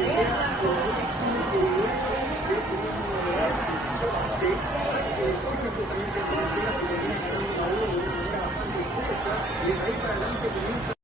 que sea con una sinceridad de este mismo se sabe que el entorno justamente en Venezuela termina estando maduro de una manera bastante estrecha y de ahí para adelante comienza